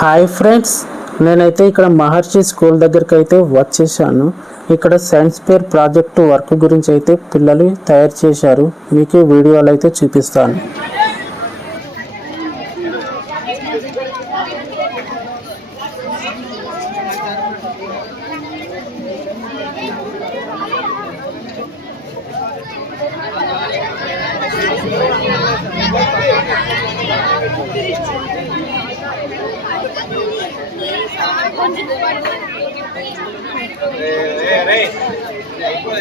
Hi friends నేనైతే ఇక్కడ మహర్షి school దగ్గరికి అయితే వచ్చేసాను. ఇక్కడ సైన్స్ ఫేర్ ప్రాజెక్టు వర్క్ గురించి అయితే పిల్లలు తయారు చేశారు. మీకు వీడియోలు అయితే చూపిస్తాను.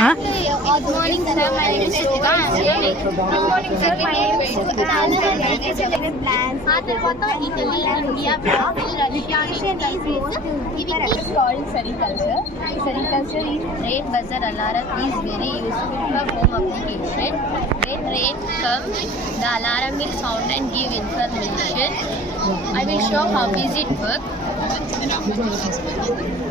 Huh? Good morning, sir. My name is Shobha. Good morning, sir. My name is Plans. Tarvata, Italy, India, Brazil, Education is most it is called sericulture. Sericulture is red buzzer alarm is very useful for home application. When red comes, the alarm will sound and give information. I will show how is it work.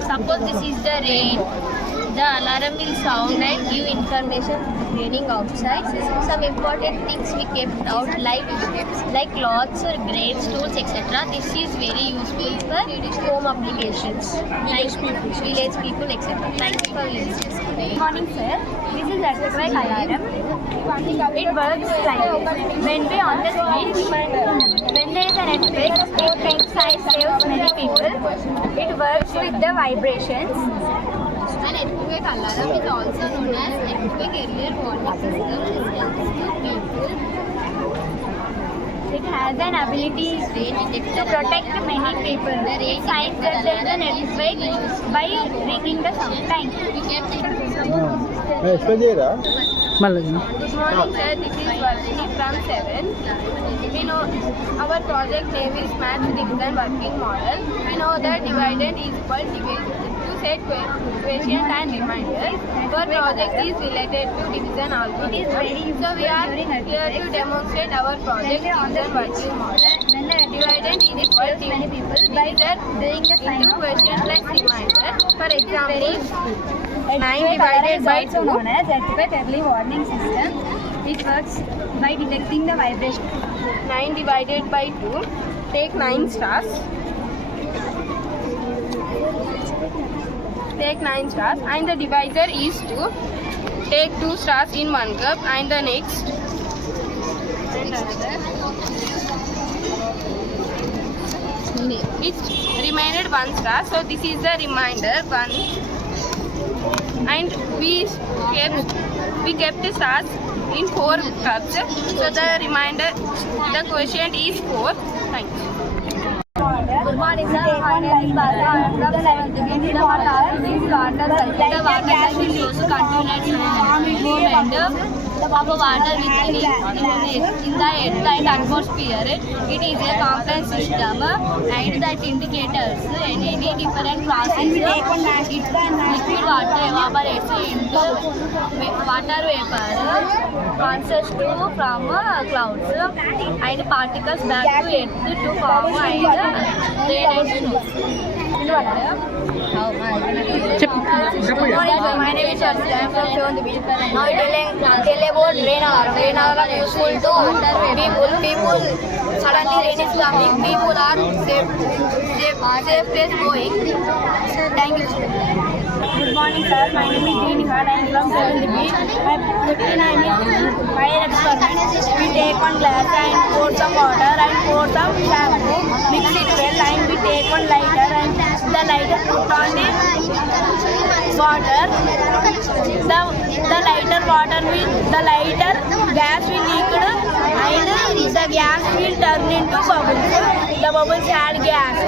Suppose this is the rain. The alarm will sound and give information raining outside. Some important things we kept out like like cloths, grades, tools, etc. This is very useful for home applications. Like village people, etc. Thank you for listening. Good morning, sir. This is earthquake alarm. It works like this. When we on the street, when there is an earthquake, it makes size saves many people. It works with the vibrations earthquake alarm is also known as earthquake earlier warning system which helps to people. It has an ability to protect many people. The rate signs that there is an earthquake by ringing the sound time. Malagina. Good morning sir, this is Varshini from 7. We know our project name is Maths Digital Working Model. We know that dividend is equal dividend set que- question and reminder. Our project is related to division algorithm. So we are here to demonstrate our project division working model. Dividend is equal to many people by division doing the sign into question plus reminder. For example, Nine divided by also two. known as earthquake early warning system. It works by detecting the vibration. 9 divided by 2 take 9 stars take 9 stars and the divisor is to take 2 stars in one cup and the next. It's reminded 1 star. So this is the reminder 1 and we kept we kept the stars in 4 cups. So the reminder the quotient is 4 thank you Good morning, sir. My name is Bala. I am from seventh grade. The water is water cycle. The water cycle shows continuous movement of water within in, the airtight atmosphere. It is a complex system and that indicators in any different process. It, liquid water evaporates into water vapor consists to from uh, clouds and particles back to earth to form and rain and snow. People. People, suddenly rain. People are safe, safe. Thank you. Morning, sir. My name is Dean Hard. I am from Seventh B. My fifty nine is fire experiment. We take one glass and pour some water and pour some shampoo. Mix it well and we take one lighter and the lighter put on the water. The, the lighter water will, the lighter gas will liquid and the gas will turn into bubbles. The bubbles had gas.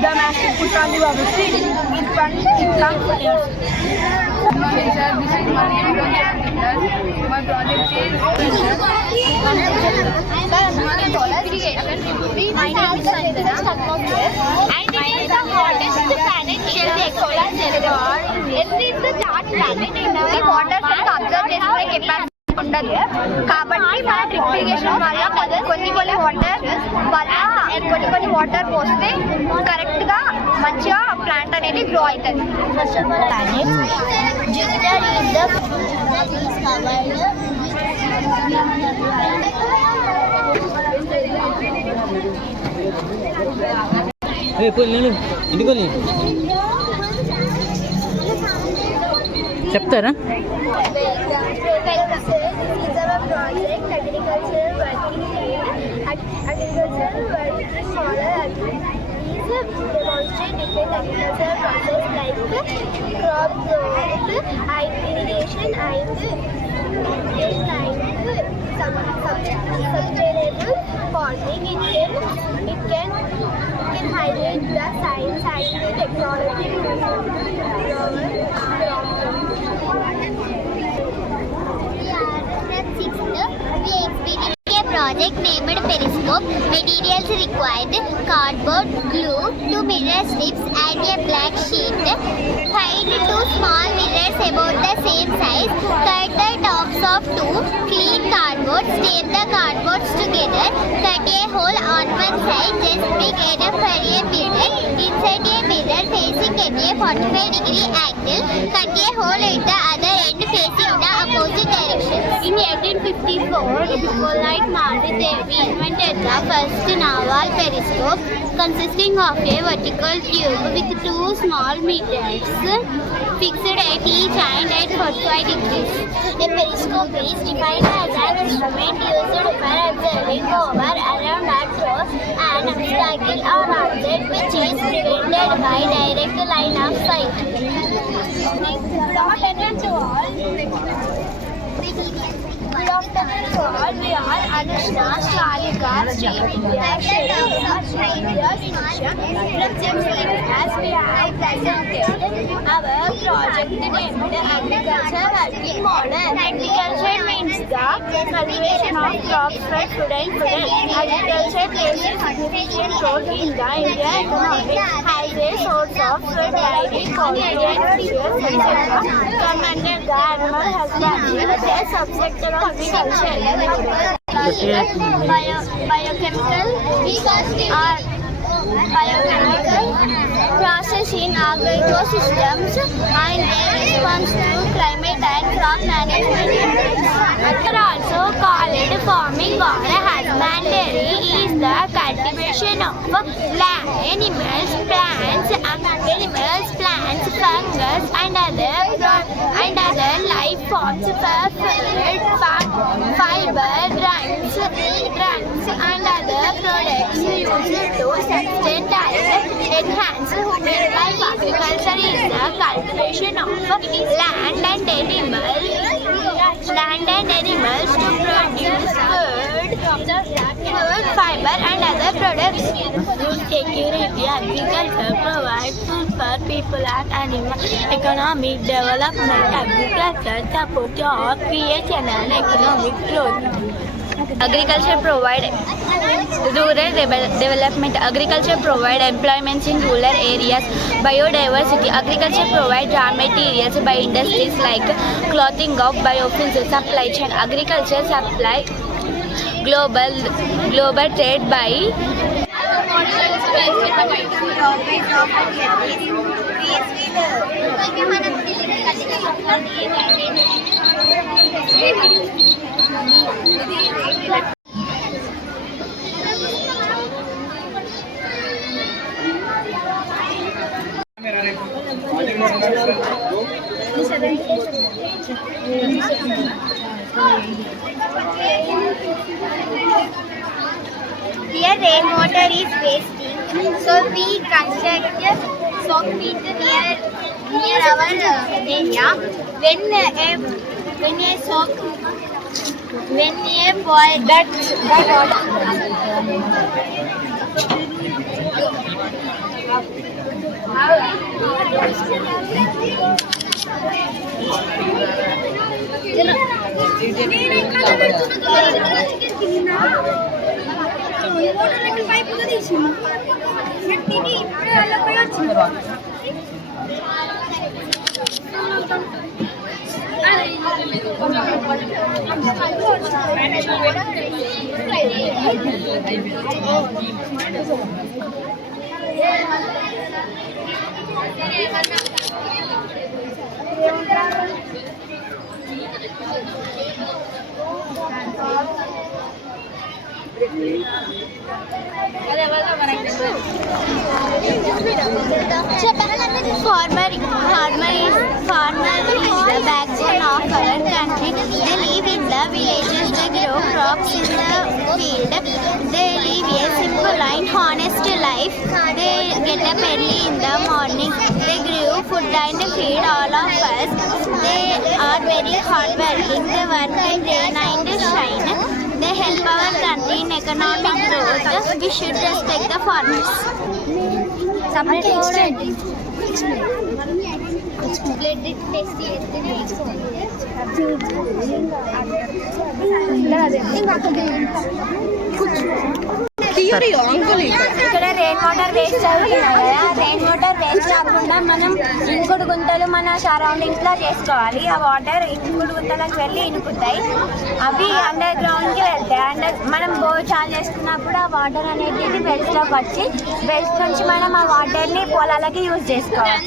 The massive Pushali Babushi is funded income for years. This is My name is Sandra. And it is the hottest planet in the solar system. It is the chart planet. The water is ఉండదు. కాబట్టి మన drip irrigation వల్ల కొన్ని- కొన్ని కొన్ని water వల్ల కొన్ని కొన్ని వాటర్ పోస్తే కరెక్ట్గా మంచిగా ప్లాంట్ అనేది గ్రో అవుతుంది. ఇంటికి చెప్తారా? Project agricultural working agricultural working model is demonstrate different agricultural process like crop growth, irrigation and sustainable farming. It can it can it can highlight the science and the technology involved in our Sixth, we experienced project named Periscope. Materials required cardboard, glue, two mirror strips, and a black sheet. Find two small mirrors about the same size. Cut the tops of two. Clean cardboard. Staple the cardboards together. Cut a hole on one side, just big enough for a mirror. Insert a mirror facing at a 45 degree angle. Cut a hole at the other end facing the opposite. In 1854, Hippolyte Maridevi invented the first naval periscope consisting of a vertical tube with two small mirrors fixed at each end at 45 degrees. A periscope is defined as an instrument used for observing over, around, or through an obstacle or object which is prevented by direct line of sight. Good afternoon, all. We are Anushka, Shalika, Sri, Akshaya, Shreya, Nisha, from 6th as we have presented our project name, the agriculture working model. Agriculture means the cultivation of crops for food and fuel. Agriculture plays a significant role in the Indian economy as a source of food, dairy, poultry and fuel, etc. Come under the animal husbandry, a subsector of agriculture. Biochemical bio biochemical process in agro ecosystems and their response to climate and crop management. Are also called farming or husbandry is the cultivation of land, animals, plants, animals, plants, fungus and other and other life forms for food, fi- fiber, drugs and other products used to sustain and enhance human life. Agriculture is the cultivation of land and animals, land and animals to produce food, food, fiber and other products. Food security, agriculture provides food for people and animals. Economic development, agriculture support job creation and economic growth. Agriculture provide rural development. Agriculture provide employment in rural areas. Biodiversity. Agriculture provide raw materials by industries like clothing of biofuels. Supply chain. Agriculture supply global global trade by Here rainwater is wasting, so we construct a soak pit near near our uh, area. When a when a soak When a boy that that Farmer farmer is crops in the field. They live a simple and honest life. They get up early in the morning. They grow food and feed all of us. They are very hardworking. They work in rain and shine. They help our country in economic growth. We should respect the farmers. Separate explain. Blood ఇక్కడ rain water waste అవుతున్నాయి కదా. Rain water waste కాకుండా మనం ఇంకుడు గుంతలు మన సరౌండింగ్స్లో చేసుకోవాలి. ఆ వాటర్ ఇంకుడు గుంతలకు వెళ్ళి ఇనుకుతాయి. అవి అండర్ గ్రౌండ్కి వెళ్తాయి. అండర్ మనం బోర్ చాలు చేసుకున్నప్పుడు ఆ వాటర్ అనేది బెల్స్లోకి వచ్చి బెల్ట్ నుంచి మనం ఆ వాటర్ని పొలాలకి యూజ్ చేసుకోవాలి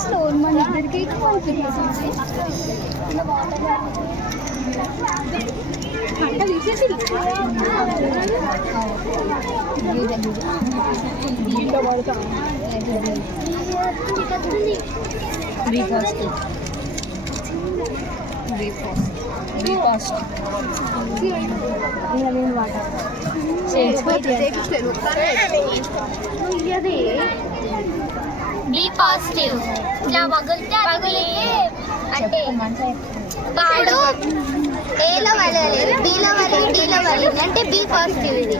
స్టోన్ మన ఇద్దరికి పంపించేసింది పంట తీసేసి బ్రేక్ఫాస్ట్ బ్రేక్ఫాస్ట్ కళ్ళు కాస్ట్ బి పాజిటివ్ ఇట్లా పగిలితే పగిలితే అంటే వాడు ఏలో వలలేదు బీలో వలిగి డీలో వలిగింది అంటే బి పాజిటివ్ ఇది.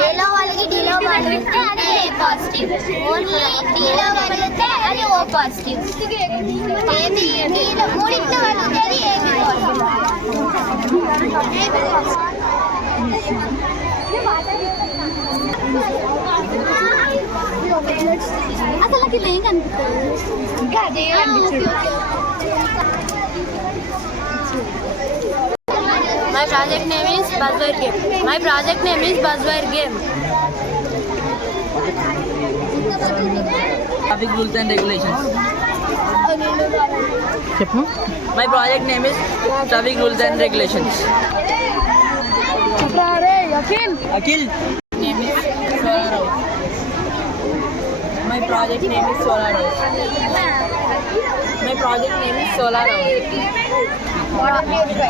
ఏలో వలిగి డిలో వలిగితే అది ఏ పాజిటివ్ ఓన్లీ డిలో వలిగితే అది ఓ పాజిటివ్ ఏబి డిలో వలిగితే అది ఏబి అసలు నాకు ఇది ఏం కనిపిస్తుంది? అదే My project name is Buzzword Game. My project name is Buzzword Game. traffic rules and regulations. చెప్పు My project name is traffic rules and regulations. Akil. Name is Solar House. My project name is Solar House. My project name is Solar House. అదేంటిది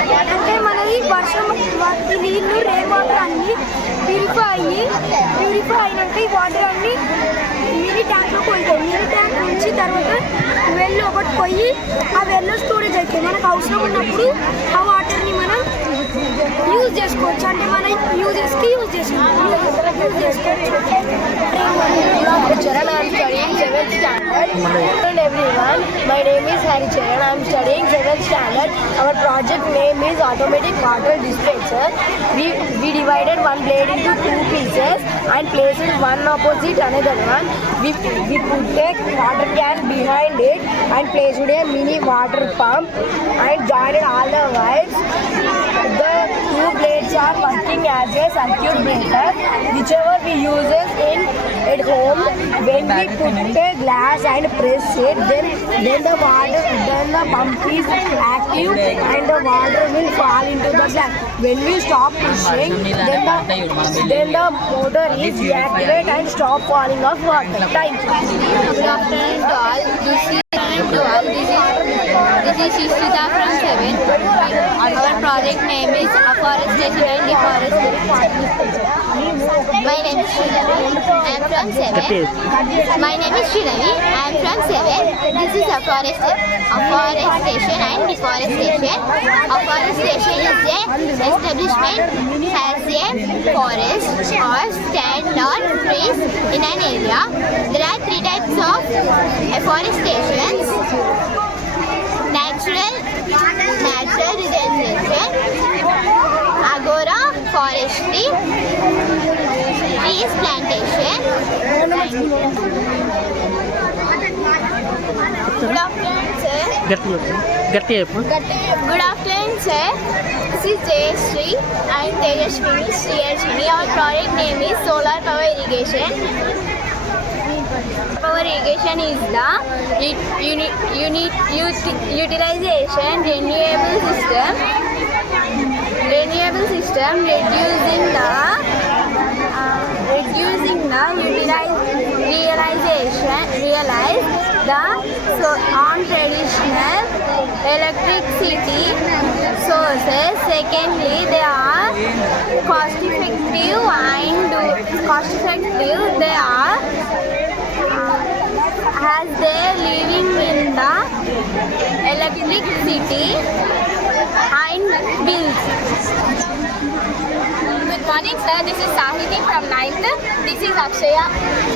నీళ్ళు rain water అన్ని purify అయ్యి purify అయినాక ఈ water అన్ని mini ట్యాంక్లోకి వెళ్తాయి mini tank నుంచి తర్వాత వెల్ ఒకటి పోయి ఆ వెల్లో స్టోరేజ్ అవుతాయి మనకు అవసరం ఉన్నప్పుడు ఆ వాటర్ని మనం యూజ్ చేసుకోవచ్చు. అంటే మన యూజెస్కి యూజ్ చేసుకోవచ్చు. యూజ్ చేసుకోవచ్చు Charan, I am studying 7th standard. Hello everyone, my name is Harry Charan. I am studying 7th standard. Our project name is automatic water dispenser. We, we divided one blade into two pieces and placed one opposite another one. We, we put a water can behind it and placed a mini water pump and joined all the wires. Two blades are working as a circuit breaker, whichever we use in at home. When we put a glass and press it, then then the water, then the pump is active and the water will fall into the glass. When we stop pushing, then the then the motor is deactivate and stop falling of water. All. This is. This is Shishita from Seven. Our project name is afforestation and deforestation. My name is Shridavi. I am from Seven. My name is Shridavi. I am from Seven. This is afforestation, afforestation and deforestation. Afforestation is a establishment has a forest or stand on trees in an area. There are three types of afforestation. natural, natural then agora forestry, trees plantation, good afternoon sir. Good afternoon sir. This is Jayashree and Tejaswini Sriyarjini. Our product name is Solar Power Irrigation. Power irrigation is the unit utilization renewable system. Renewable system reducing the uh, reducing the utilize realization realize the so on traditional electricity sources. Secondly, they are cost effective and cost effective. They are as they living in the electricity and bills. Good morning, sir. This is Sahiti from 9th. This is Akshaya.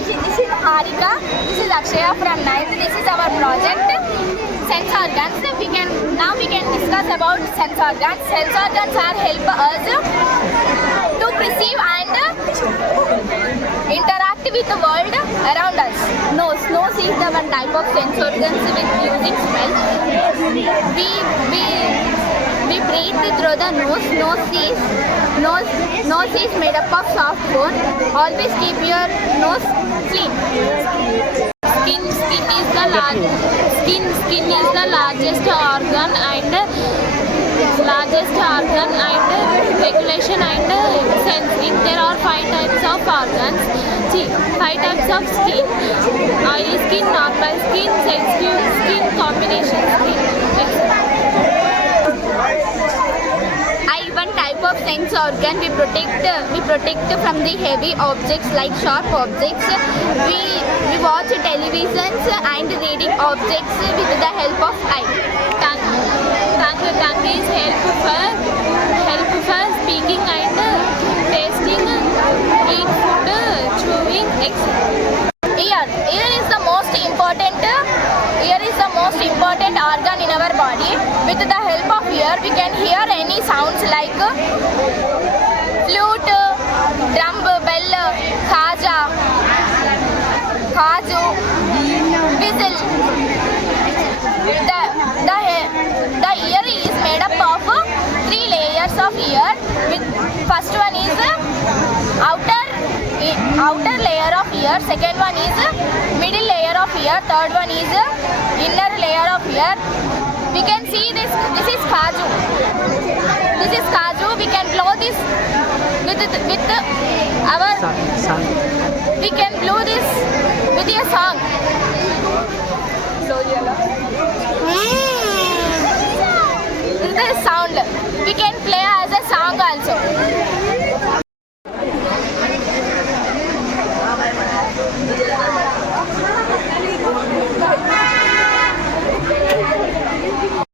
This is Harika. This is Akshaya from 9th. This is our project. Sense organs. We can now we can discuss about sense organs. Sense organs are help us to perceive and uh, interact with the world around us. Nose. Nose is the one type of sense organs with using smell. We we we breathe through the nose. Nose is nose nose is made up of soft bone. Always keep your nose clean. Skin skin is the large skin skin is the largest organ and largest organ and regulation and sensing. There are five types of organs. See, five types of skin. Oily skin, normal skin, sensitive skin, combination skin. I one type of sense organ we protect we protect from the heavy objects like sharp objects. We we watch televisions and reading objects with the help of eye. Tongue tongue tongue is help for help for speaking and tasting, eat food, chewing, etc. Ear. Ear is the most important. Ear is the most important organ in our body. With the ear, we can hear any sounds like flute, drum, bell, khaja, khaju, whistle. The, the, the ear is made up of three layers of ear. First one is outer outer layer of ear second one is middle layer of ear third one is inner layer of ear we can see this this is kaju. This is kaju. We can blow this with with our we can blow this with a song. This is the sound. We can play as a song also